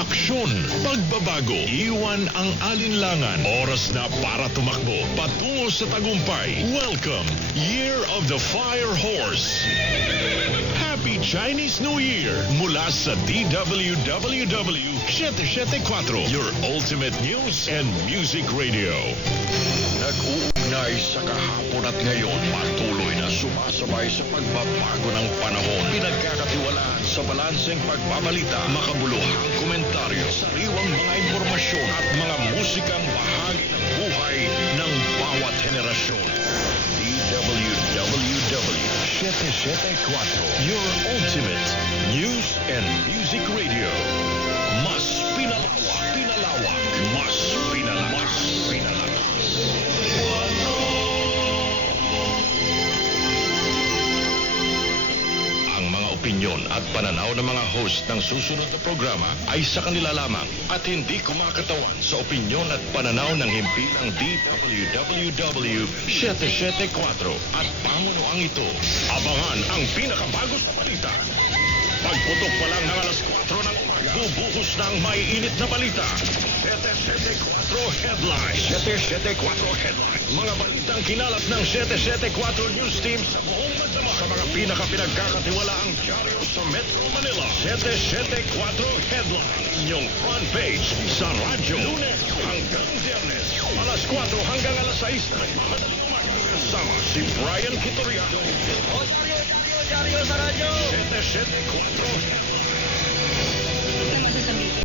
aksyon, pagbabago, iwan ang alinlangan. Oras na para tumakbo patungo sa tagumpay. Welcome, Year of the Fire Horse. Happy Chinese New Year mula sa DWWW 774, your ultimate news and music radio. Nag-uugnay sa kahapon at ngayon, patuloy na sumasabay sa pagbabago ng panahon. Pinagkakatiwalaan sa balanseng pagbabalita, makabuluhang komentaryo, sariwang mga impormasyon at mga musikang bahagi ng buhay ng bawat henerasyon. DWWW 774, your ultimate news and music radio. Mas pinalawak, mas pinalakas. Ang mga opinyon at pananaw ng mga host ng susunod na programa ay sa kanila lamang at hindi kumakatawan sa opinyon at pananaw ng himpilang DWWW 774 at pamunuang ito. Abangan ang pinakabagos na balita. Pagputok pa lang ng alas 4 ng umaga, bubuhos ng maiinit na balita. 774 Headlines. 774 Headlines. Mga balitang kinalap ng 774 News Team sa buong magdamag. Sa mga pinaka-pinagkakatiwalaang dyaryo sa Metro Manila. 774 Headlines. Inyong front page sa radyo. Lunes hanggang Biyernes. Alas 4 hanggang alas 6 ng madaling umaga. Kasama si Brian Kitoriano. Dyaryo sa radyo. 774 Ano masasabihin?